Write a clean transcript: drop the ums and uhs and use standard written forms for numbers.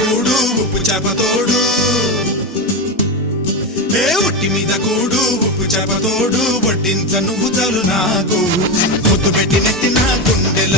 కూడు ఉప్పు చేప తోడు ఒట్టి మీద కూడు ఉప్పు చేప తోడు వడ్డించ నువ్వు చాలు నాకు ముద్దు పెట్టి నెత్తిన గుండెల